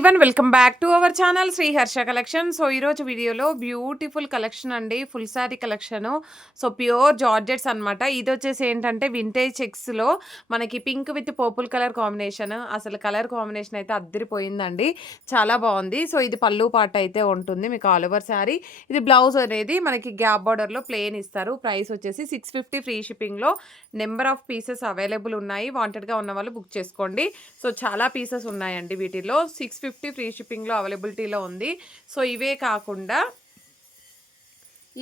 Welcome back to our channel Shri Harsha collection. So ఈరోజు వీడియోలో beautiful collection అండి, full sari collection. So pure georgettes అనమాట. ఇది వచ్చేసి ఏంటంటే వింటేజ్ చెక్స్లో మనకి pink with purple colour combination. అసలు కలర్ కాంబినేషన్ అయితే అద్దరిపోయిందండి, చాలా బాగుంది. సో ఇది పళ్ళు పాట అయితే ఉంటుంది మీకు ఆల్ ఓవర్ శారీ. ఇది బ్లౌజ్ అనేది మనకి గ్యాప్ బార్డర్లో ప్లెయిన్ ఇస్తారు. ప్రైస్ వచ్చేసి 650 ఫ్రీ షిప్పింగ్లో. నెంబర్ ఆఫ్ పీసెస్ అవైలబుల్ ఉన్నాయి, వాంటెడ్గా ఉన్న వాళ్ళు బుక్ చేసుకోండి. సో చాలా పీసెస్ ఉన్నాయండి వీటిలో. 650 ఫ్రీ షిప్పింగ్లో అవైలబిలిటీలో ఉంది. సో ఇవే కాకుండా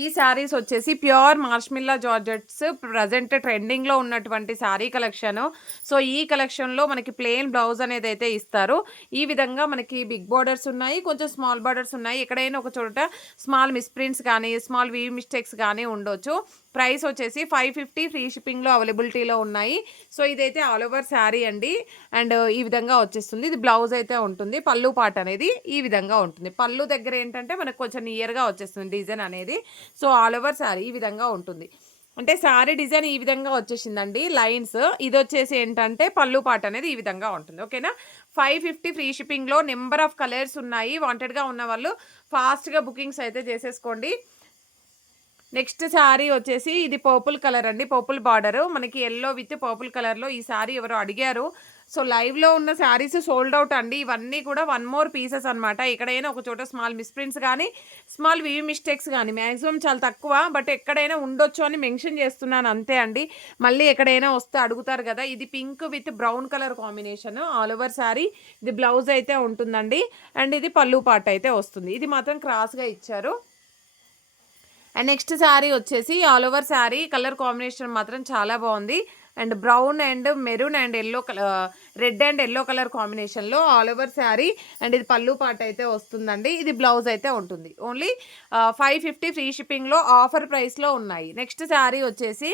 ఈ శారీస్ వచ్చేసి ప్యూర్ మార్ష్మిల్లా జార్జెట్స్, ప్రజెంట్ ట్రెండింగ్లో ఉన్నటువంటి శారీ కలెక్షన్. సో ఈ కలెక్షన్లో మనకి ప్లెయిన్ బ్లౌజ్ అనేది అయితే ఇస్తారు. ఈ విధంగా మనకి బిగ్ బార్డర్స్ ఉన్నాయి, కొంచెం స్మాల్ బార్డర్స్ ఉన్నాయి. ఎక్కడైనా ఒక చోట స్మాల్ మిస్ప్రింట్స్ కానీ స్మాల్ వీ మిస్టేక్స్ కానీ ఉండొచ్చు. ప్రైస్ వచ్చేసి 550 ఫ్రీ షిప్పింగ్లో అవైలబిలిటీలో ఉన్నాయి. సో ఇదైతే ఆల్ ఓవర్ శారీ అండి. అండ్ ఈ విధంగా వచ్చేస్తుంది. ఇది బ్లౌజ్ అయితే ఉంటుంది. పళ్ళు పాట అనేది ఈ విధంగా ఉంటుంది. పళ్ళు దగ్గర ఏంటంటే మనకు కొంచెం నియర్గా వచ్చేస్తుంది డిజైన్ అనేది. సో ఆల్ ఓవర్ శారీ ఈ విధంగా ఉంటుంది. అంటే శారీ డిజైన్ ఈ విధంగా వచ్చేసిందండి, లైన్స్. ఇది వచ్చేసి ఏంటంటే పళ్ళు పాట అనేది ఈ విధంగా ఉంటుంది. ఓకేనా, 550 ఫ్రీ షిప్పింగ్లో. నెంబర్ ఆఫ్ కలర్స్ ఉన్నాయి, వాంటెడ్గా ఉన్న వాళ్ళు ఫాస్ట్గా బుకింగ్స్ అయితే చేసేసుకోండి. నెక్స్ట్ శారీ వచ్చేసి ఇది పర్పుల్ కలర్ అండి, పర్పుల్ బార్డర్ మనకి ఎల్లో విత్ పర్పుల్ కలర్లో. ఈ శారీ ఎవరు అడిగారు. సో లైవ్లో ఉన్న శారీస్ సోల్డ్ అవుట్ అండి. ఇవన్నీ కూడా 1 మోర్ పీసెస్ అనమాట. ఎక్కడైనా ఒక చోట స్మాల్ మిస్ప్రింట్స్ కానీ స్మాల్ వీ మిస్టేక్స్ కానీ మ్యాక్సిమం చాలా తక్కువ, బట్ ఎక్కడైనా ఉండొచ్చు అని మెన్షన్ చేస్తున్నాను అంతే అండి. మళ్ళీ ఎక్కడైనా వస్తే అడుగుతారు కదా. ఇది pink with brown colour combination all over sari. ఇది బ్లౌజ్ అయితే ఉంటుందండి. అండ్ ఇది పళ్ళు పాట అయితే వస్తుంది. ఇది మాత్రం క్రాస్గా ఇచ్చారు. అండ్ నెక్స్ట్ శారీ వచ్చేసి all over sari colour combination మాత్రం చాలా బాగుంది. And brown and maroon and yellow colour, red and yellow colour కాంబినేషన్లో ఆల్ ఓవర్ శారీ. అండ్ ఇది పళ్ళు పాట అయితే వస్తుందండి. ఇది బ్లౌజ్ అయితే ఉంటుంది. ఓన్లీ 550 ఫ్రీ షిప్పింగ్లో ఆఫర్ ప్రైస్లో ఉన్నాయి. నెక్స్ట్ శారీ వచ్చేసి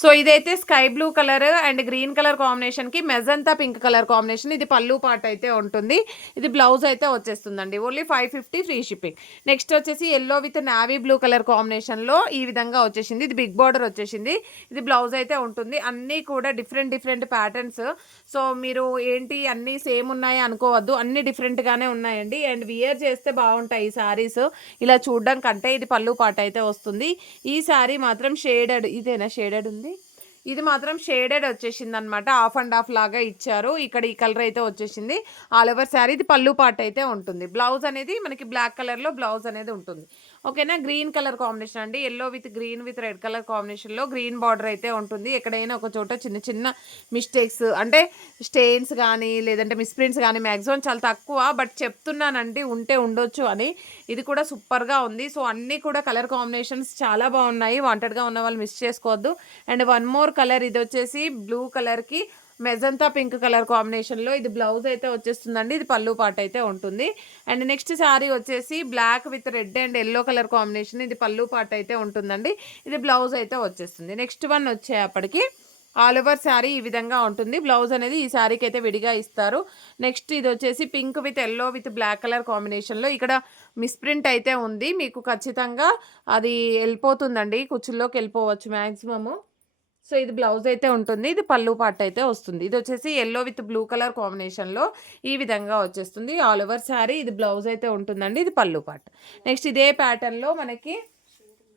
సో ఇదైతే sky blue colour and green colour కాంబినేషన్కి మెజంతా పింక్ కలర్ కాంబినేషన్. ఇది పళ్ళు పాట అయితే ఉంటుంది. ఇది బ్లౌజ్ అయితే వచ్చేస్తుందండి. Only 550 free shipping. నెక్స్ట్ వచ్చేసి yellow with navy blue colour కాంబినేషన్లో ఈ విధంగా వచ్చేసింది. ఇది బిగ్ బార్డర్ వచ్చేసింది. ఇది బ్లౌజ్ అయితే ఉంటుంది. అన్నీ కూడా డిఫరెంట్ ప్యాటర్న్స్. సో మీరు ఏంటి అన్నీ సేమ్ ఉన్నాయి అనుకోవద్దు, అన్నీ డిఫరెంట్గానే ఉన్నాయండి. అండ్ వియర్ చేస్తే బాగుంటాయి ఈ శారీస్ ఇలా చూడడం కంటే. ఇది పళ్ళు పాట అయితే వస్తుంది. ఈ శారీ మాత్రం షేడెడ్, ఇదేనా షేడెడ్ ఉంది, ఇది మాత్రం షేడెడ్ వచ్చేసింది అనమాట. ఆఫ్ అండ్ ఆఫ్ లాగా ఇచ్చారు. ఇక్కడ ఈ కలర్ అయితే వచ్చేసింది ఆల్ ఓవర్ శారీ. ఇది పళ్ళు పాట అయితే ఉంటుంది. బ్లౌజ్ అనేది మనకి బ్లాక్ కలర్లో బ్లౌజ్ అనేది ఉంటుంది. ఓకేనా, గ్రీన్ కలర్ కాంబినేషన్ అండి. Yellow with green with red colour కాంబినేషన్లో గ్రీన్ బార్డర్ అయితే ఉంటుంది. ఎక్కడైనా ఒక చోట చిన్న చిన్న మిస్టేక్స్ అంటే స్టెయిన్స్ కానీ లేదంటే మిస్ప్రింట్స్ కానీ మ్యాక్సిమం చాలా తక్కువ, బట్ చెప్తున్నానండి ఉంటే ఉండొచ్చు అని. ఇది కూడా సూపర్గా ఉంది. సో అన్నీ కూడా కలర్ కాంబినేషన్స్ చాలా బాగున్నాయి, వాంటెడ్గా ఉన్న వాళ్ళు మిస్ చేసుకోవద్దు. అండ్ 1 మోర్ కలర్, ఇది వచ్చేసి బ్లూ కలర్కి మెజంతా పింక్ కలర్ కాంబినేషన్లో. ఇది బ్లౌజ్ అయితే వచ్చేస్తుందండి. ఇది పళ్ళు పాట అయితే ఉంటుంది. అండ్ నెక్స్ట్ శారీ వచ్చేసి black with red and yellow colour combination. ఇది పళ్ళు పాట అయితే ఉంటుందండి. ఇది బ్లౌజ్ అయితే వచ్చేస్తుంది. నెక్స్ట్ వన్ వచ్చేప్పటికి ఆల్ ఓవర్ శారీ ఈ విధంగా ఉంటుంది. బ్లౌజ్ అనేది ఈ శారీకి అయితే విడిగా ఇస్తారు. నెక్స్ట్ ఇది వచ్చేసి pink with yellow with black colour కాంబినేషన్లో. ఇక్కడ మిస్ప్రింట్ అయితే ఉంది, మీకు ఖచ్చితంగా అది వెళ్ళిపోతుందండి, కుచ్చుల్లోకి వెళ్ళిపోవచ్చు మ్యాక్సిమము. సో ఇది బ్లౌజ్ అయితే ఉంటుంది. ఇది పళ్ళు పాట అయితే వస్తుంది. ఇది వచ్చేసి ఎల్లో విత్ బ్లూ కలర్ కాంబినేషన్లో ఈ విధంగా వచ్చేస్తుంది ఆల్ ఓవర్ శారీ. ఇది బ్లౌజ్ అయితే ఉంటుందండి. ఇది పళ్ళు పాట. నెక్స్ట్ ఇదే ప్యాటర్న్లో మనకి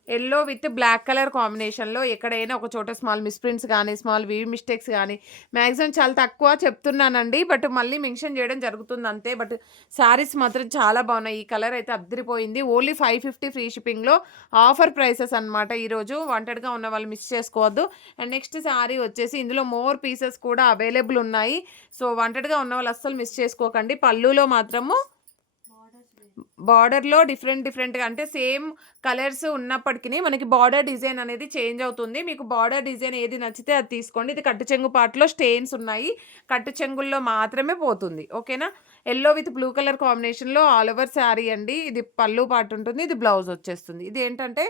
ఎల్లో విత్ బ్లాక్ కలర్ కాంబినేషన్లో ఎక్కడైనా ఒక చోట స్మాల్ మిస్ప్రింట్స్ కానీ స్మాల్ వీ మిస్టేక్స్ కానీ మ్యాక్సిమం చాలా తక్కువ చెప్తున్నానండి, బట్ మళ్ళీ మెన్షన్ చేయడం జరుగుతుంది అంతే. బట్ శారీస్ మాత్రం చాలా బాగున్నాయి. ఈ కలర్ అయితే అద్దరిపోయింది. ఓన్లీ 550 ఫ్రీ షిప్పింగ్లో ఆఫర్ ప్రైసెస్ అనమాట ఈరోజు. వాంటెడ్గా ఉన్న వాళ్ళు మిస్ చేసుకోవద్దు. అండ్ నెక్స్ట్ శారీ వచ్చేసి ఇందులో మోర్ పీసెస్ కూడా అవైలబుల్ ఉన్నాయి. సో వాంటెడ్గా ఉన్న వాళ్ళు అస్సలు మిస్ చేసుకోకండి. పళ్ళులో మాత్రము బార్డర్లో డిఫరెంట్గా అంటే సేమ్ కలర్స్ ఉన్నప్పటికీ మనకి బార్డర్ డిజైన్ అనేది చేంజ్ అవుతుంది. మీకు బార్డర్ డిజైన్ ఏది నచ్చితే అది తీసుకోండి. ఇది కట్టు చెంగు పార్ట్లో స్టెయిన్స్ ఉన్నాయి, కట్టు చెంగుల్లో మాత్రమే పోతుంది. ఓకేనా, ఎల్లో విత్ బ్లూ కలర్ కాంబినేషన్లో ఆల్ ఓవర్ శారీ అండి. ఇది పళ్ళు పార్ట్ ఉంటుంది. ఇది బ్లౌజ్ వచ్చేస్తుంది. ఇది ఏంటంటే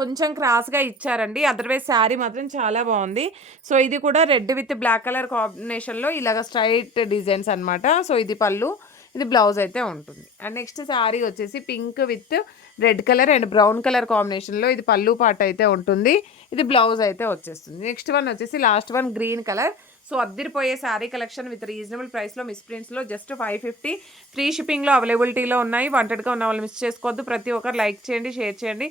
కొంచెం క్రాస్గా ఇచ్చారండి, అదర్వైజ్ శారీ మాత్రం చాలా బాగుంది. సో ఇది కూడా రెడ్ విత్ బ్లాక్ కలర్ కాంబినేషన్లో ఇలాగ స్ట్రైట్ డిజైన్స్ అనమాట. సో ఇది పళ్ళు, ఇది బ్లౌజ్ అయితే ఉంటుంది. అండ్ నెక్స్ట్ శారీ వచ్చేసి pink with red colour and brown colour కాంబినేషన్లో ఇది పళ్ళు పాట అయితే ఉంటుంది. ఇది బ్లౌజ్ అయితే వచ్చేస్తుంది. నెక్స్ట్ వన్ వచ్చేసి last one green colour. So అద్దిరిపోయే శారీ కలెక్షన్ విత్ రీజనబుల్ ప్రైస్లో మిస్ ప్రింట్స్లో జస్ట్ 550 ఫ్రీ షిప్పింగ్లో అవైలబిలిటీలో ఉన్నాయి. వాంటెడ్గా ఉన్న వాళ్ళు మిస్ చేసుకోవద్దు. ప్రతి ఒక్కరు లైక్ చేయండి, షేర్ చేయండి,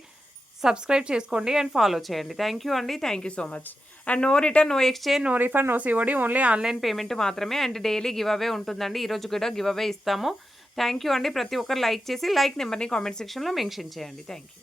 సబ్స్క్రైబ్ చేసుకోండి అండ్ ఫాలో చేయండి. థ్యాంక్ యూ అండి. Thank you so much. And no return, no exchange, no refund, no COD, only online payment మాత్రమే. అండ్ డైలీ గివ్ అవే ఉంటుందండి. ఈరోజు కూడా గివ్ అవే ఇస్తాము. థ్యాంక్ యూ అండి. ప్రతి ఒక్కరు లైక్ చేసి లైక్ నెంబర్ని కామెంట్ సెక్షన్లో మెన్షన్ చేయండి. Thank you.